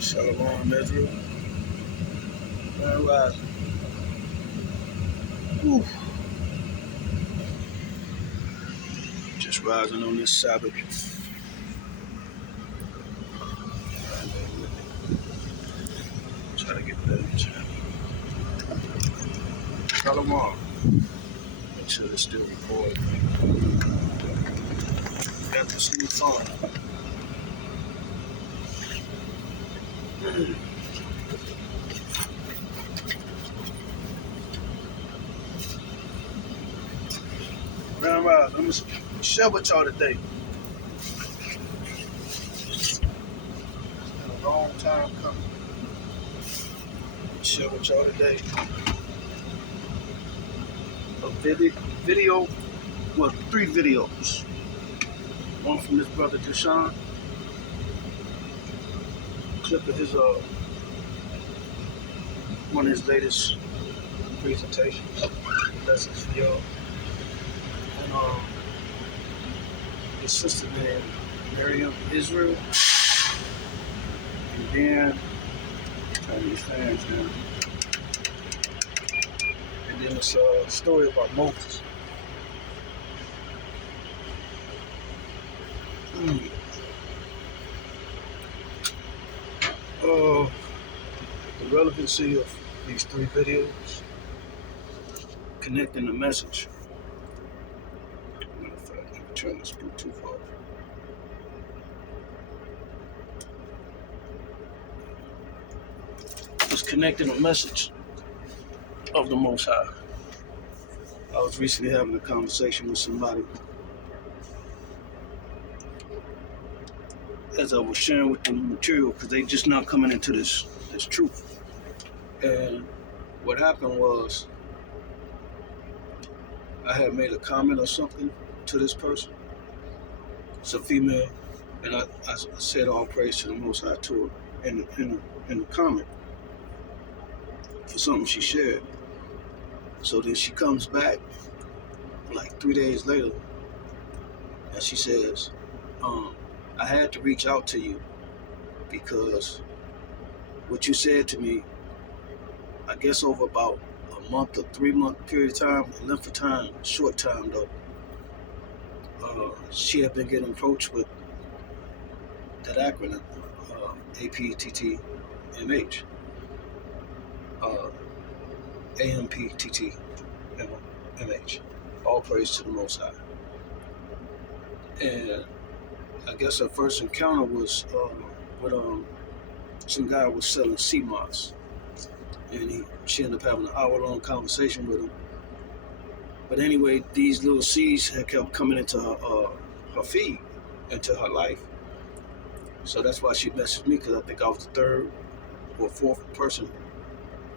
Shalom, Israel. All right. Whew. Just rising on this Sabbath. Try to get that. Shalom. Make sure it's still recording. Got this new phone. All right. I'm going to share with y'all today. It's been a long time coming. Share with y'all today a video, well, 3 videos. One from this brother Deshaun, a clip of his one of his latest presentations. That's his video. And his sister named Mericle Israel. And then turn these fans down. And then it's a story about Moses. The relevancy of these 3 videos, connecting the message. Matter of fact, let me turn this Bluetooth off. It's connecting the message of the Most High. I was recently having a conversation with somebody as I was sharing with them the material, because they just not coming into this truth. And what happened was, I had made a comment or something to this person. It's a female, and I said all praise to the Most High to her in the comment for something she shared. So then she comes back like 3 days later, and she says, I had to reach out to you because what you said to me, I guess over about a month or 3 month period of time, a length of time, short time though, she had been getting approached with that acronym, APTTMH, APTTMH, all praise to the Most High. And I guess her first encounter was with some guy was selling sea moss, and she ended up having an hour-long conversation with him. But anyway, these little seeds had kept coming into her feed, into her life. So that's why she messaged me, because I think I was the 3rd or 4th person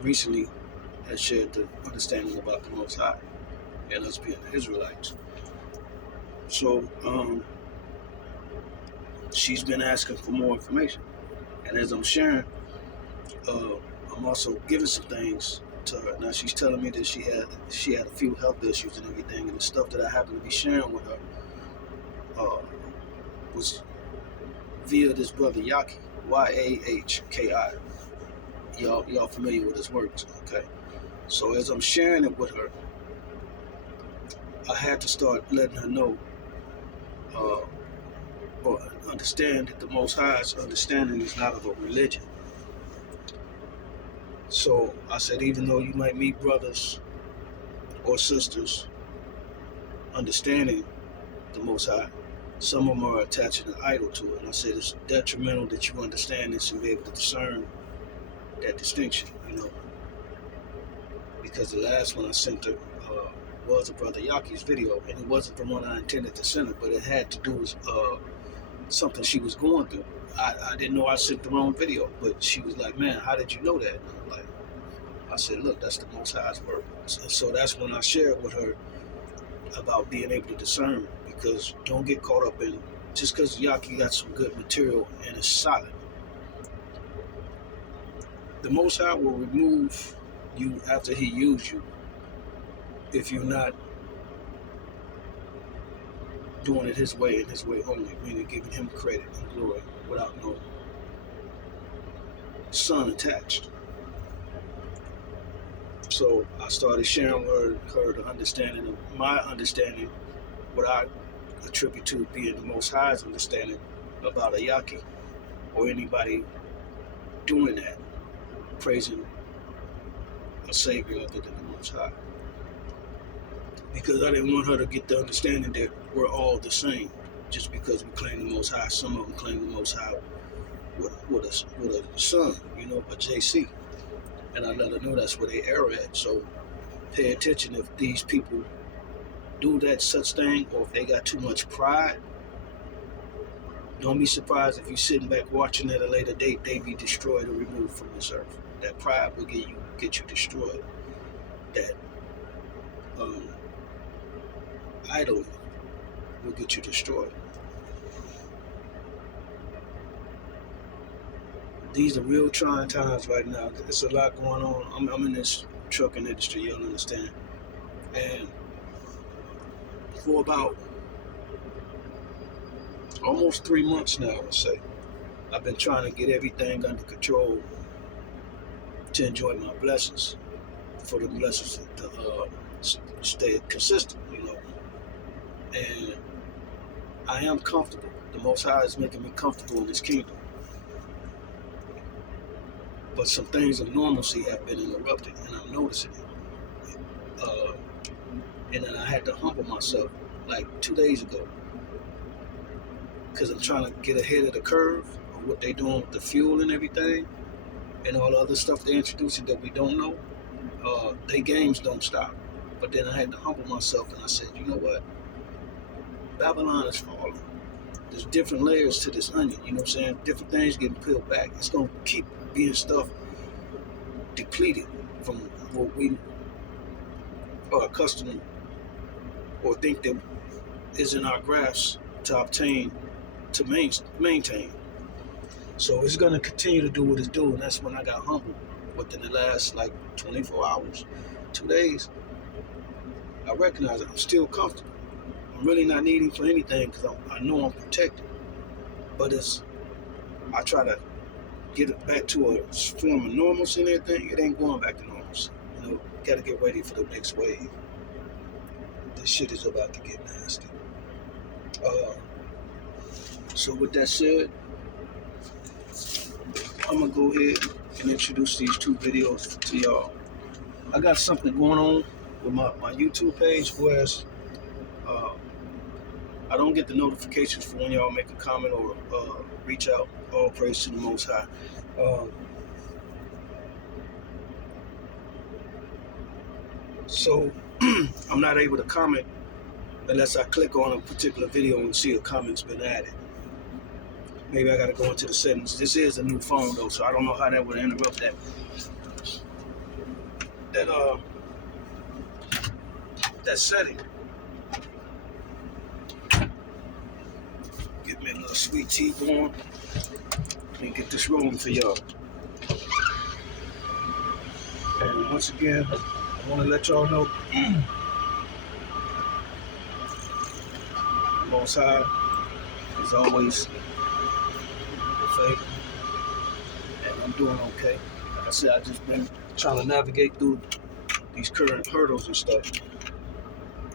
recently had shared the understanding about the Most High and us being Israelites. So she's been asking for more information, and as I'm sharing, I'm also giving some things to her. Now she's telling me that she had a few health issues and everything, and the stuff that I happen to be sharing with her was via this brother Yaki, Yahki. Y'all familiar with his works, okay? So as I'm sharing it with her, I had to start letting her know or understand that the Most High's understanding is not of a religion. So I said, even though you might meet brothers or sisters understanding the Most High, some of them are attaching an idol to it. And I said, it's detrimental that you understand this and be able to discern that distinction, because the last one I sent her was a brother Yaki's video, and it wasn't the one I intended to send her, but it had to do with something she was going through. I didn't know I sent the wrong video, but she was like, man, how did you know that? And I said, look, that's the Most High's word. So that's when I shared with her about being able to discern, because don't get caught up in, just because Yaki got some good material and it's solid, the Most High will remove you after he used you if you're not doing it his way and his way only, meaning giving him credit and glory without no son attached. So I started sharing with her the understanding of my understanding, what I attribute to being the Most High's understanding about a Yaki or anybody doing that, praising a Savior other than the Most High. Because I didn't want her to get the understanding that we're all the same. Just because we claim the Most High, some of them claim the Most High with a son, a JC. And I let her know that's where they err at. So pay attention if these people do that such thing, or if they got too much pride. Don't be surprised if you're sitting back watching at a later date, they be destroyed or removed from this earth. That pride will get you destroyed. That idol will get you destroyed. These are real trying times right now. There's a lot going on. I'm in this trucking industry, you don't understand. And for about almost 3 months now, I would say, I've been trying to get everything under control to enjoy my blessings, for the blessings to stay consistent, And I am comfortable. The Most High is making me comfortable in His kingdom. But some things of normalcy have been interrupted, and I'm noticing it. And then I had to humble myself like 2 days ago, because I'm trying to get ahead of the curve of what they're doing with the fuel and everything, and all the other stuff they're introducing that we don't know. They games don't stop. But then I had to humble myself, and I said, you know what? Babylon is falling. There's different layers to this onion, you know what I'm saying? Different things getting peeled back. It's going to keep being stuff depleted from what we are accustomed or think that is in our grasp to obtain, to maintain. So it's going to continue to do what it's doing. That's when I got humbled within the last 24 hours, 2 days. I recognize that I'm still comfortable. I'm really not needing for anything because I know I'm protected. But I try to get it back to a form of normalcy and everything. It ain't going back to normalcy. Got to get ready for the next wave. This shit is about to get nasty. So with that said, I'm going to go ahead and introduce these 2 videos to y'all. I got something going on with my YouTube page, whereas I don't get the notifications for when y'all make a comment or reach out. All praise to the Most High. So I'm not able to comment unless I click on a particular video and see a comment's been added. Maybe I got to go into the settings. This is a new phone though, so I don't know how that would interrupt that setting. Get me a little sweet tea going and get this rolling for y'all. And once again, I want to let y'all know, Most High is always faithful, and I'm doing okay. Like I said, I just been trying to navigate through these current hurdles and stuff.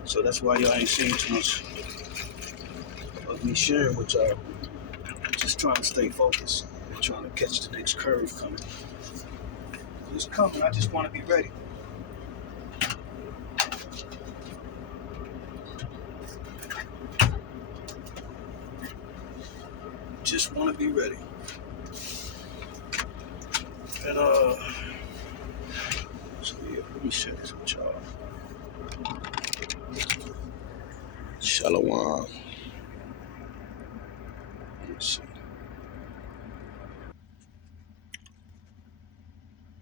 So that's why y'all ain't seen too much of me sharing with y'all. Just trying to stay focused and trying to catch the next curve coming. It's coming. I just want to be ready. Just want to be ready. And so yeah, let me share this with y'all. Shalom. Let's see.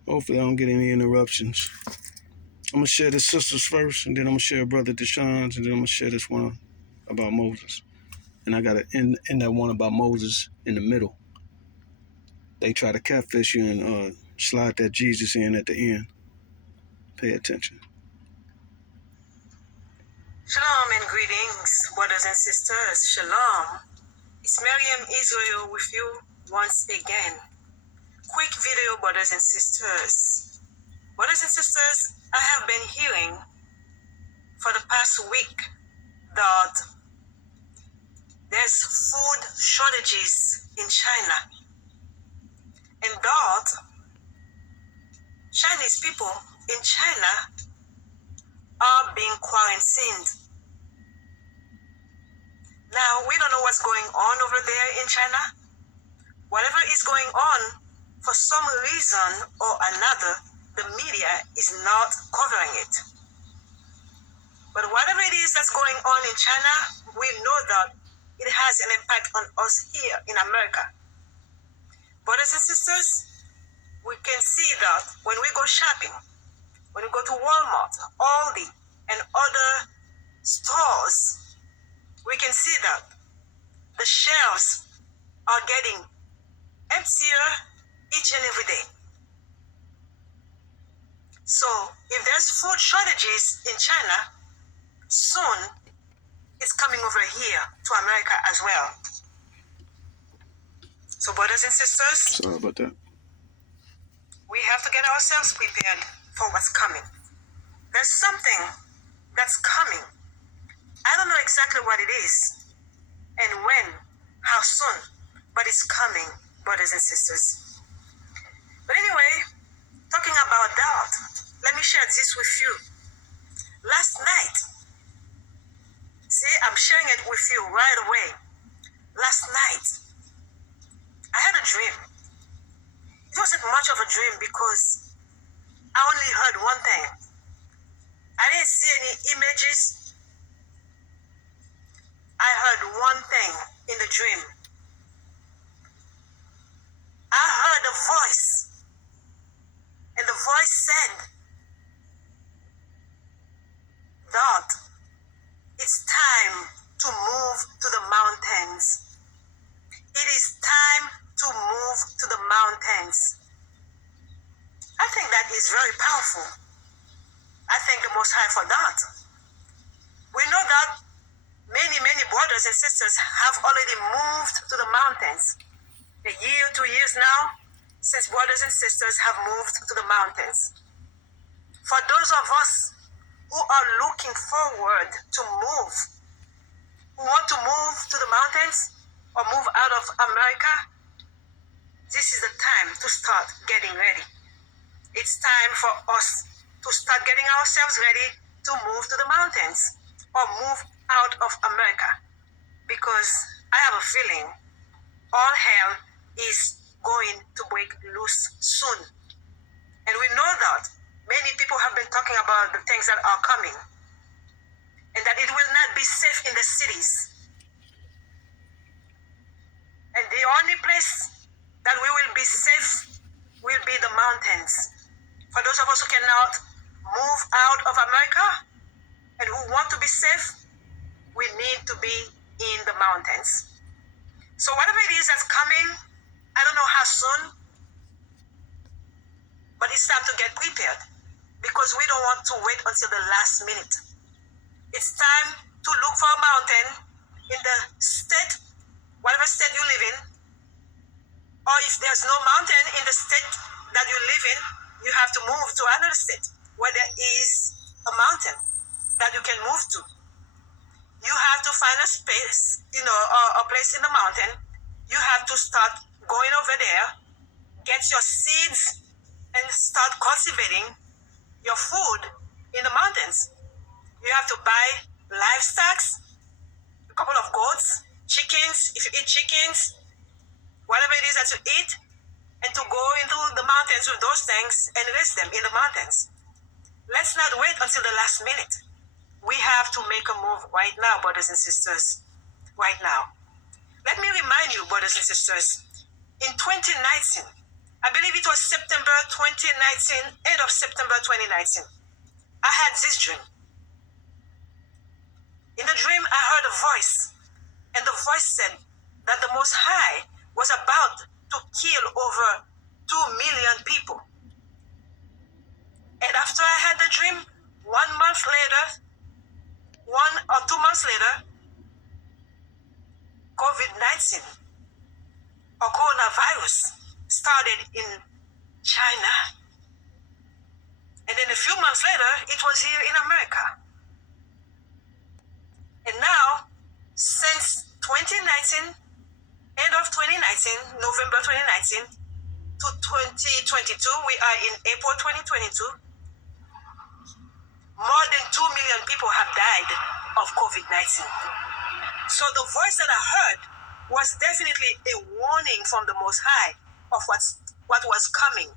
Hopefully I don't get any interruptions. I'm gonna share the sisters first, and then I'm gonna share Brother Deshaun's, and then I'm gonna share this one about Moses. And I gotta end that one about Moses in the middle. They try to catfish you and slide that Jesus in at the end. Pay attention. Shalom and greetings, brothers and sisters. Shalom. It's Miriam Israel with you once again. quick video, brothers and sisters. Brothers and sisters, I have been hearing for the past week that there's food shortages in China, and that Chinese people in China are being quarantined. Now, we don't know what's going on over there in China. Whatever is going on, for some reason or another, the media is not covering it. But whatever it is that's going on in China, we know that it has an impact on us here in America. Brothers and sisters, we can see that when we go shopping, when we go to Walmart, Aldi, and other stores, we can see that the shelves are getting emptier each and every day. So if there's food shortages in China, soon it's coming over here to America as well. So brothers and sisters, Sorry about that. we have to get ourselves prepared for what's coming. There's something that's coming. I don't know exactly what it is and when, how soon, but it's coming, brothers and sisters. But anyway, talking about that, let me share this with you. Last night, see, I'm sharing it with you right away. Last night, I had a dream. It wasn't much of a dream because I only heard one thing. I didn't see any images. I heard one thing in the dream. I heard a voice, and the voice said that it's time to move to the mountains. It is time to move to the mountains. I think that is very powerful. I thank the Most High for that. We know that many brothers and sisters have already moved to the mountains. A year, 2 years now, since brothers and sisters have moved to the mountains. For those of us who are looking forward to move, who want to move to the mountains or move out of America, this is the time to start getting ready. It's time for us to start getting ourselves ready to move to the mountains or move out of America, because I have a feeling all hell is going to break loose soon. And we know that many people have been talking about the things that are coming, and that it will not be safe in the cities. And the only place that we will be safe will be the mountains. For those of us who cannot move out of America and who want to be safe, we need to be in the mountains. So whatever it is that's coming, I don't know how soon, but it's time to get prepared, because we don't want to wait until the last minute. It's time to look for a mountain in the state, whatever state you live in, or if there's no mountain in the state that you live in, you have to move to another state where there is a mountain that you can move to. You have to find a space, a place in the mountain. You have to start going over there, get your seeds, and start cultivating your food in the mountains. You have to buy livestock, a couple of goats, chickens, if you eat chickens, whatever it is that you eat, and to go into the mountains with those things and raise them in the mountains. Let's not wait until the last minute. We have to make a move right now, brothers and sisters, right now. Let me remind you, brothers and sisters, in 2019, I believe it was September 2019, end of September 2019, I had this dream. In the dream, I heard a voice, and the voice said that the Most High was about to kill over 2 million people. And after I had the dream, 1 month later, 1 or 2 months later, COVID-19 or coronavirus started in China. And then a few months later, it was here in America. And now, since 2019, end of 2019, November 2019 to 2022, we are in April 2022, more than 2 million people have died of COVID-19. So the voice that I heard was definitely a warning from the Most High of what was coming.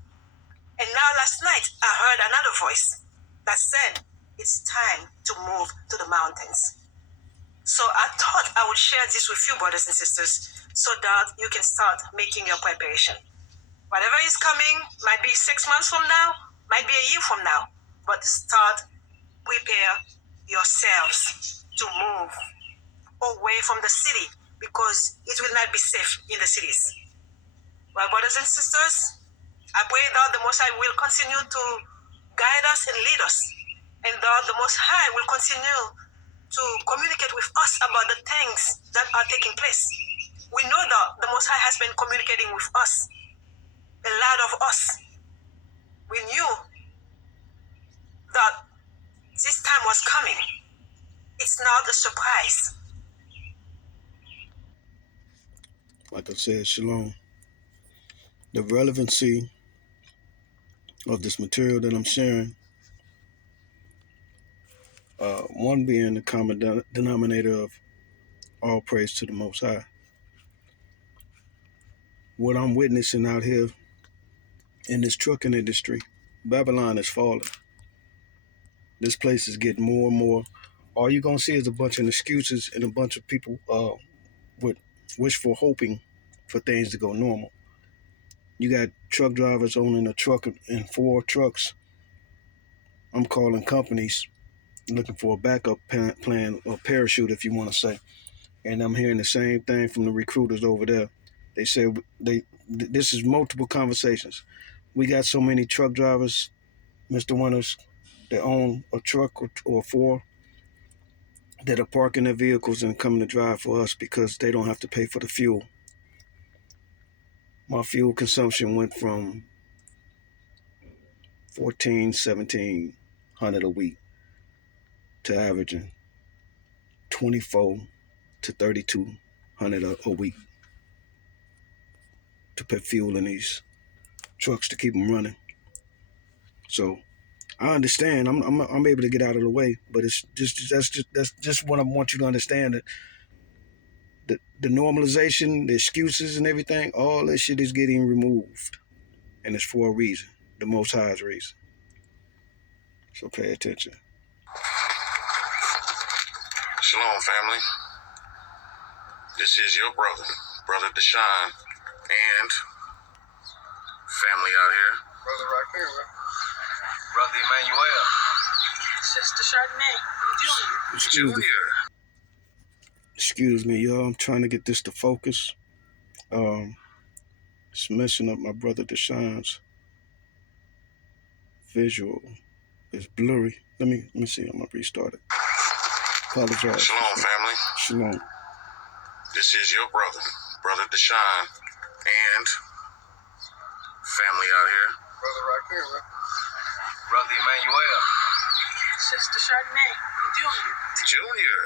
And now last night, I heard another voice that said, it's time to move to the mountains. So I thought I would share this with you, brothers and sisters, so that you can start making your preparation. Whatever is coming, might be 6 months from now, might be a year from now, but start prepare yourselves to move away from the city because it will not be safe in the cities. Well, brothers and sisters, I pray that the Most High will continue to guide us and lead us, and that the Most High will continue to communicate with us about the things that are taking place. We know that the Most High has been communicating with us, a lot of us. We knew that this time was coming. It's not a surprise. Like I said, Shalom. The relevancy of this material that I'm sharing, one being the common denominator of all praise to the Most High. What I'm witnessing out here in this trucking industry, Babylon is falling. This place is getting more and more. All you're going to see is a bunch of excuses and a bunch of people with wishful hoping for things to go normal. You got truck drivers owning a truck and 4 trucks. I'm calling companies looking for a backup plan or parachute, if you want to say. And I'm hearing the same thing from the recruiters over there. They say this is multiple conversations. We got so many truck drivers, Mr. Winters, that own a truck or 4 that are parking their vehicles and coming to drive for us because they don't have to pay for the fuel. My fuel consumption went from $1,700 a week to averaging $2,400 to $3,200 a week to put fuel in these trucks to keep them running. So I understand. I'm able to get out of the way, but it's that's just what I want you to understand, that the normalization, the excuses and everything, all that shit is getting removed, and it's for a reason, the Most High's reason. So pay attention. Shalom, family. This is your brother Deshaun, and family out here. Brother Raquel, Brother Emmanuel. Sister Chardonnay, Junior. Excuse me, y'all. I'm trying to get this to focus. It's messing up my brother Deshaun's visual. It's blurry. Let me see. I'm gonna restart it. Apologize. Shalom, family. Shalom. This is your brother Deshaun, and family out here. Brother Raquel, Brother Emmanuel. Sister Chardonnay, Junior.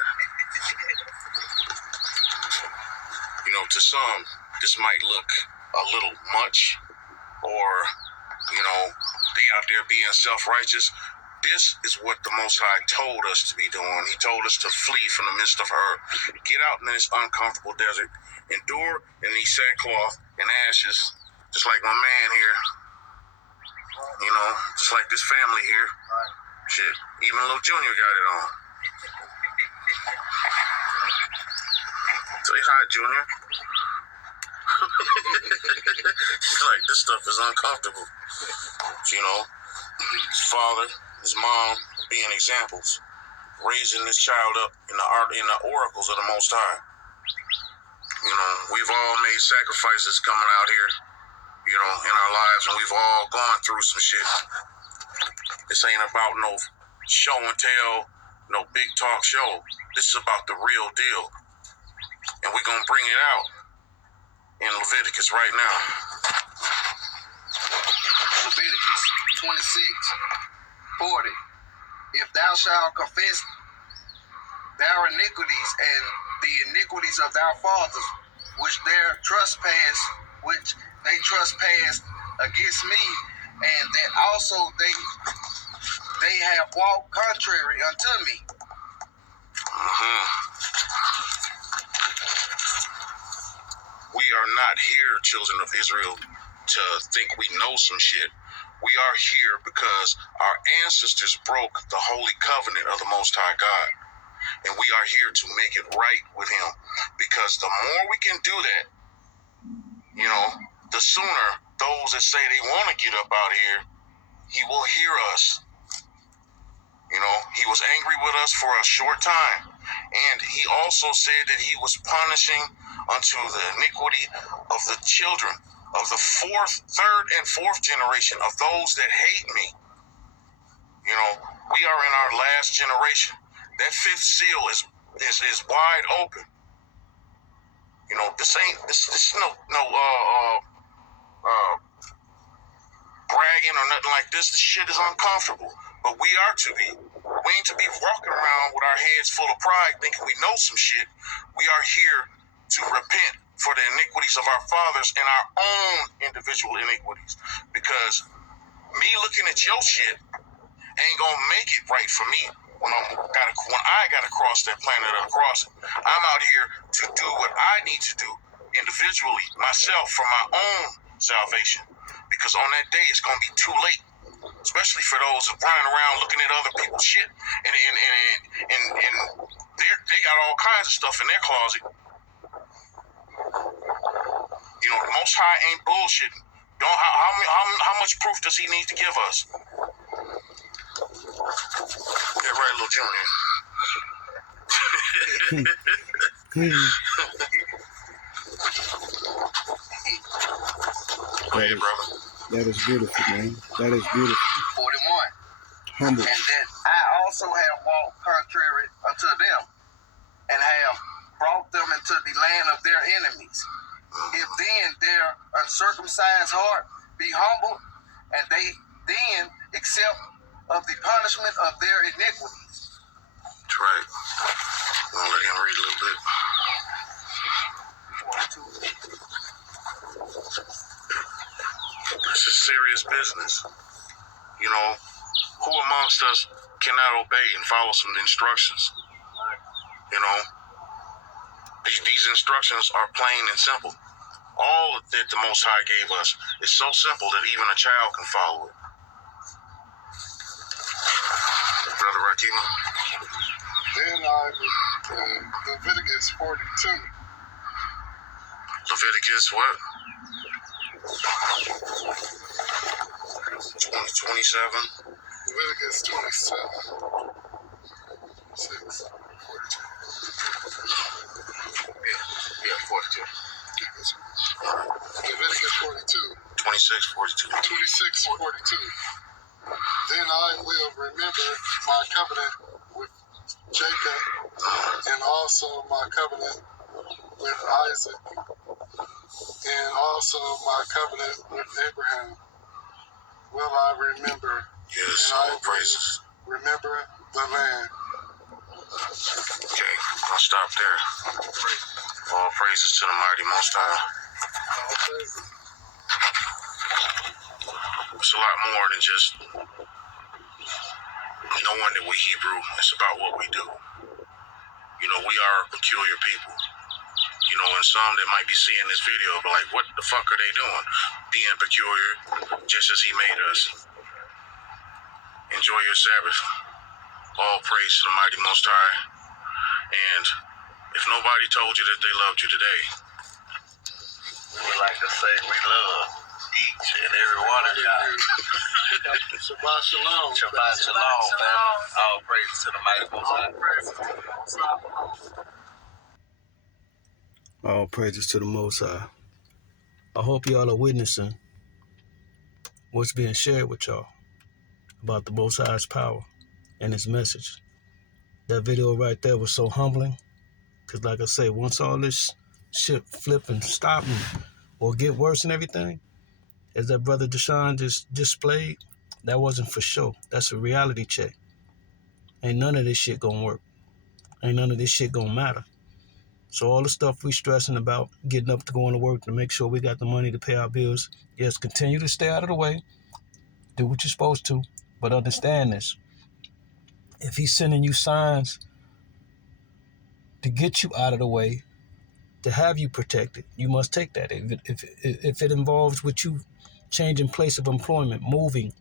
You know, to some, this might look a little much, or, you know, they out there being self-righteous. This is what the Most High told us to be doing. He told us to flee from the midst of her. Get out in this uncomfortable desert. Endure in these sackcloth and ashes, just like my man here. You know, just like this family here. Shit, even little Junior got it on. Say hi, Junior. He's like, this stuff is uncomfortable. You know, his father, his mom being examples, raising this child up in the oracles of the Most High. You know, we've all made sacrifices coming out here, you know, in our lives, and we've all gone through some shit. This ain't about no show and tell, no big talk show. This is about the real deal. And we're going to bring it out in Leviticus right now. Leviticus 26:40. If thou shalt confess their iniquities and the iniquities of thy fathers, which they trespassed against me, and that also they have walked contrary unto me. We are not here, children of Israel, to think we know some shit. We are here because our ancestors broke the holy covenant of the Most High God. And we are here to make it right with him. Because the more we can do that, the sooner those that say they want to get up out here, he will hear us. He was angry with us for a short time. And he also said that he was punishing unto the iniquity of the children of the third and fourth generation of those that hate me. We are in our last generation. That fifth seal is wide open. This is no bragging or nothing like this. This shit is uncomfortable. But we ain't to be walking around with our heads full of pride thinking we know some shit. We are here to repent for the iniquities of our fathers and our own individual iniquities. Because me looking at your shit ain't gonna make it right for me when I gotta cross that planet of crossing. I'm out here to do what I need to do individually, myself, for my own salvation. Because on that day, it's gonna be too late. Especially for those running around looking at other people's shit, and they got all kinds of stuff in their closet. The Most High ain't bullshitting. How much proof does he need to give us? Yeah, right, little Junior. Go ahead, brother. That is beautiful, man. That is beautiful. 41. Humble. And that I also have walked contrary unto them, and have brought them into the land of their enemies. If then their uncircumcised heart be humbled, and they then accept of the punishment of their iniquities. That's right. I'll let him read a little bit. 42. This is serious business. Who amongst us cannot obey and follow some instructions? These instructions are plain and simple. All that the Most High gave us is so simple that even a child can follow it. Brother Rakima? Then Leviticus 42. Leviticus what? 27. Leviticus 27. 6. 42. Yeah, 42. Leviticus 42. 26, 42. 26, 42. Then I will remember my covenant with Jacob, and also my covenant with Isaac, and also my covenant with Abraham will I remember. Yes, and all praises. Remember the land. Okay, I'll stop there. All praises to the mighty Most High. All praises. It's a lot more than just knowing that we Hebrew. It's about what we do. We are a peculiar people. And some that might be seeing this video but like, what the fuck are they doing? Being peculiar, just as he made us. Enjoy your Sabbath. All praise to the mighty Most High. And if nobody told you that they loved you today, We would like to say we love each and every one of y'all. Shabbat shalom. Shabbat shalom, family. All praises to the mighty Most High. All praises to the Most High. I hope y'all are witnessing what's being shared with y'all about the Most High's power and his message. That video right there was so humbling, because like I say, once all this shit flip and stop or get worse and everything, as that brother Deshaun just displayed, that wasn't for show. That's a reality check. Ain't none of this shit gonna work. Ain't none of this shit gonna matter. So all the stuff we stressing about, getting up to going to work to make sure we got the money to pay our bills, yes, continue to stay out of the way. Do what you're supposed to. But understand this. If he's sending you signs to get you out of the way, to have you protected, you must take that. If it involves with you changing place of employment, moving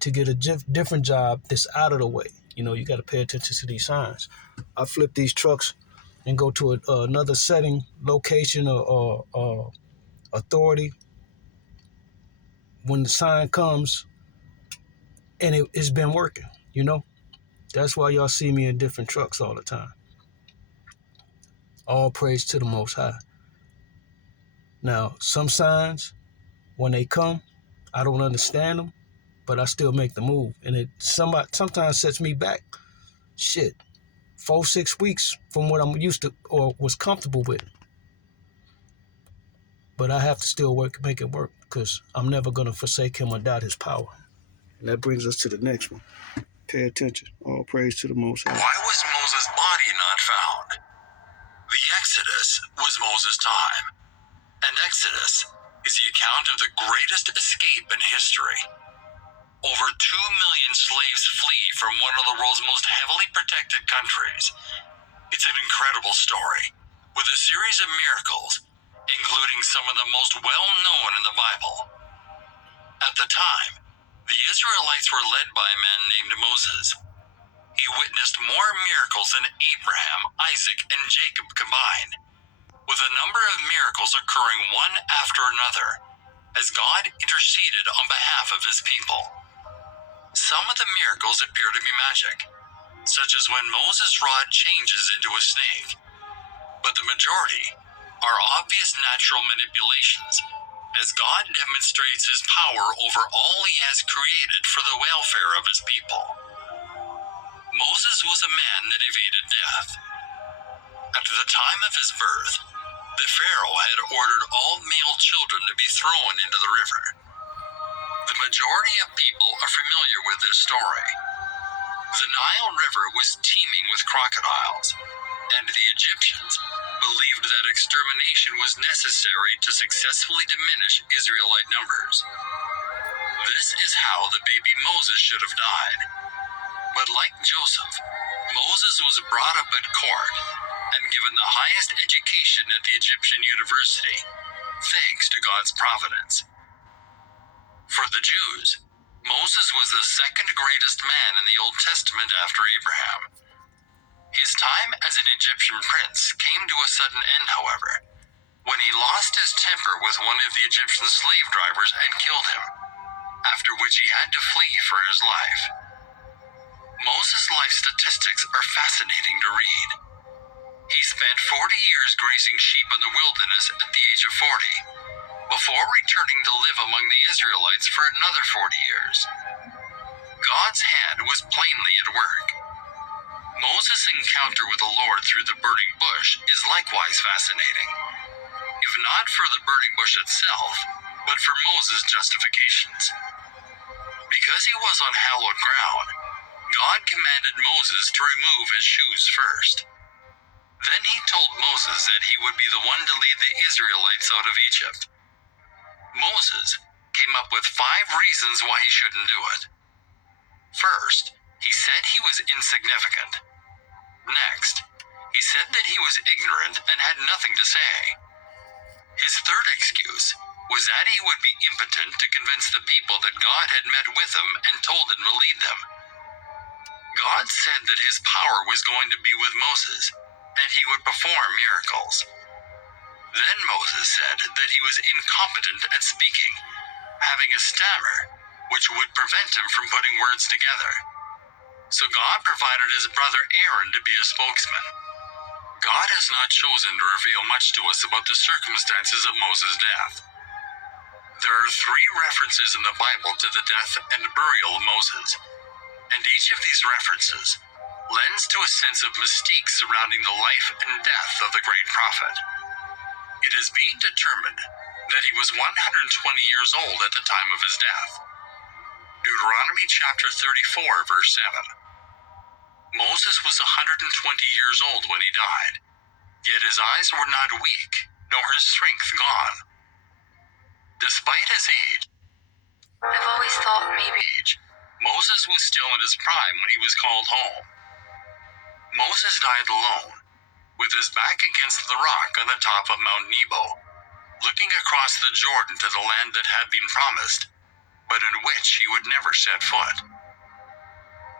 to get a different job that's out of the way, you got to pay attention to these signs. I flip these trucks and go to another setting, location, or authority. When the sign comes, and it's been working, That's why y'all see me in different trucks all the time. All praise to the Most High. Now, some signs, when they come, I don't understand them, but I still make the move. And it sometimes sets me back, 4-6 weeks from what I'm used to or was comfortable with. But I have to still make it work, because I'm never going to forsake him or doubt his power. And that brings us to the next one. Pay attention. All praise to the Most High. Why was Moses' body not found? The Exodus was Moses' time. And Exodus is the account of the greatest escape in history. Over 2 million slaves flee from one of the world's most heavily protected countries. It's an incredible story, with a series of miracles, including some of the most well-known in the Bible. At the time, the Israelites were led by a man named Moses. He witnessed more miracles than Abraham, Isaac, and Jacob combined, with a number of miracles occurring one after another, as God interceded on behalf of his people. Some of the miracles appear to be magic, such as when Moses' rod changes into a snake, but the majority are obvious natural manipulations, as God demonstrates his power over all he has created for the welfare of his people. Moses was a man that evaded death. At the time of his birth, the Pharaoh had ordered all male children to be thrown into the river. The majority of people are familiar with this story. The Nile River was teeming with crocodiles, and the Egyptians believed that extermination was necessary to successfully diminish Israelite numbers. This is how the baby Moses should have died. But like Joseph, Moses was brought up at court and given the highest education at the Egyptian university, thanks to God's providence. For the Jews, Moses was the second greatest man in the Old Testament after Abraham. His time as an Egyptian prince came to a sudden end, however, when he lost his temper with one of the Egyptian slave drivers and killed him, after which he had to flee for his life. Moses' life statistics are fascinating to read. He spent 40 years grazing sheep in the wilderness at the age of 40, before returning to live among the Israelites for another 40 years. God's hand was plainly at work. Moses' encounter with the Lord through the burning bush is likewise fascinating, if not for the burning bush itself, but for Moses' justifications. Because he was on hallowed ground, God commanded Moses to remove his shoes first. Then he told Moses that he would be the one to lead the Israelites out of Egypt. Moses came up with 5 reasons why he shouldn't do it. First, he said he was insignificant. Next, he said that he was ignorant and had nothing to say. His third excuse was that he would be impotent to convince the people that God had met with him and told him to lead them. God said that his power was going to be with Moses, and he would perform miracles. Then Moses said that he was incompetent at speaking, having a stammer, which would prevent him from putting words together. So God provided his brother Aaron to be a spokesman. God has not chosen to reveal much to us about the circumstances of Moses' death. There are 3 references in the Bible to the death and burial of Moses, and each of these references lends to a sense of mystique surrounding the life and death of the great prophet. It is being determined that he was 120 years old at the time of his death. Deuteronomy chapter 34, verse 7. Moses was 120 years old when he died, yet his eyes were not weak, nor his strength gone. Despite his age, I've always thought maybe Moses was still in his prime when he was called home. Moses died alone, with his back against the rock on the top of Mount Nebo, looking across the Jordan to the land that had been promised, but in which he would never set foot.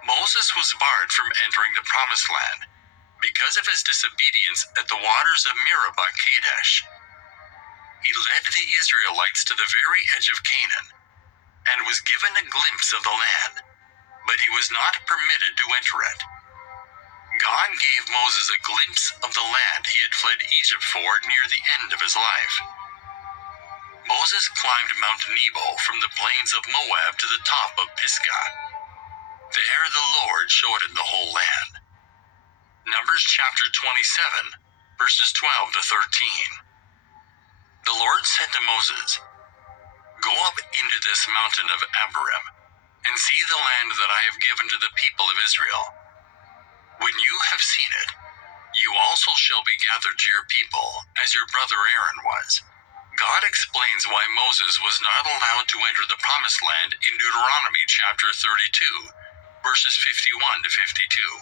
Moses was barred from entering the promised land because of his disobedience at the waters of Meribah Kadesh. He led the Israelites to the very edge of Canaan and was given a glimpse of the land, but he was not permitted to enter it. God gave Moses a glimpse of the land he had fled Egypt for near the end of his life. Moses climbed Mount Nebo from the plains of Moab to the top of Pisgah. There the Lord showed him the whole land. Numbers chapter 27, verses 12 to 13. The Lord said to Moses, "Go up into this mountain of Abarim, and see the land that I have given to the people of Israel. When you have seen it, you also shall be gathered to your people, as your brother Aaron was." God explains why Moses was not allowed to enter the promised land in Deuteronomy chapter 32, verses 51 to 52.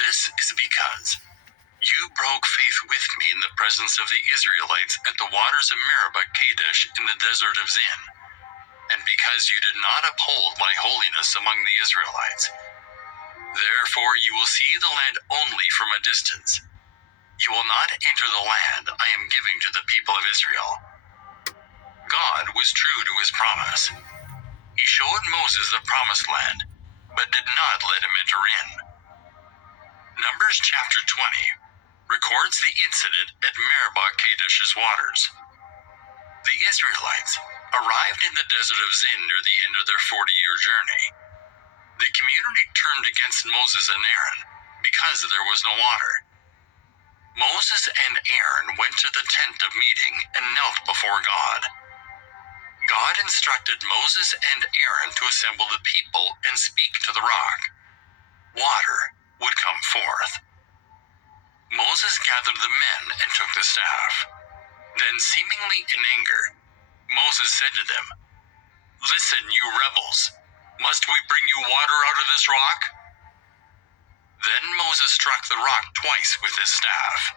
This is because you broke faith with me in the presence of the Israelites at the waters of Meribah Kadesh in the desert of Zin, and because you did not uphold my holiness among the Israelites. Therefore you will see the land only from a distance. You will not enter the land I am giving to the people of Israel. God was true to his promise. He showed Moses the promised land, but did not let him enter in. Numbers chapter 20 records the incident at Meribah Kadesh's waters. The Israelites arrived in the desert of Zin near the end of their 40-year journey. The community turned against Moses and Aaron because there was no water. Moses and Aaron went to the tent of meeting and knelt before God. God instructed Moses and Aaron to assemble the people and speak to the rock. Water would come forth. Moses gathered the men and took the staff. Then, seemingly in anger, Moses said to them, "Listen, you rebels, must we bring you water out of this rock?" Then Moses struck the rock twice with his staff.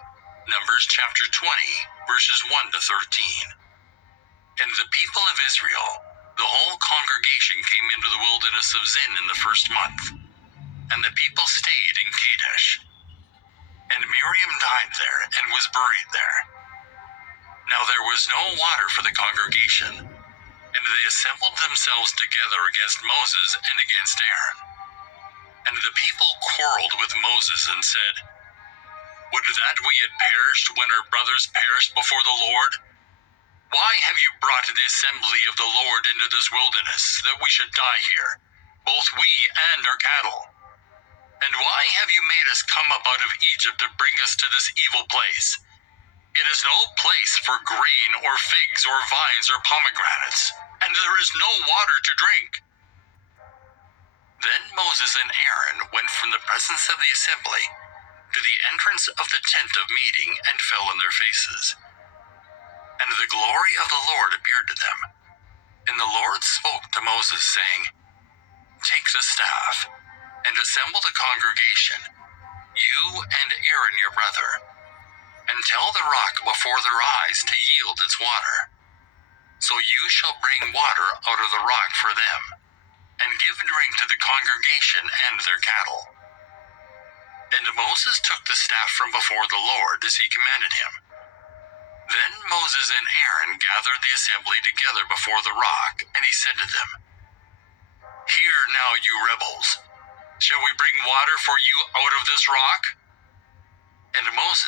Numbers chapter 20, verses 1 to 13. And the people of Israel, the whole congregation, came into the wilderness of Zin in the first month, and the people stayed in Kadesh. And Miriam died there and was buried there. Now there was no water for the congregation, and they assembled themselves together against Moses and against Aaron. And the people quarreled with Moses and said, "Would that we had perished when our brothers perished before the Lord? Why have you brought the assembly of the Lord into this wilderness, that we should die here, both we and our cattle? And why have you made us come up out of Egypt to bring us to this evil place? It is no place for grain or figs or vines or pomegranates, and there is no water to drink." Then Moses and Aaron went from the presence of the assembly to the entrance of the tent of meeting and fell on their faces. And the glory of the Lord appeared to them. And the Lord spoke to Moses, saying, "Take the staff, and assemble the congregation, you and Aaron your brother, and tell the rock before their eyes to yield its water. So you shall bring water out of the rock for them, and give drink to the congregation and their cattle." And Moses took the staff from before the Lord as he commanded him. Then Moses and Aaron gathered the assembly together before the rock, and he said to them, "Hear now, you rebels, shall we bring water for you out of this rock?" And Moses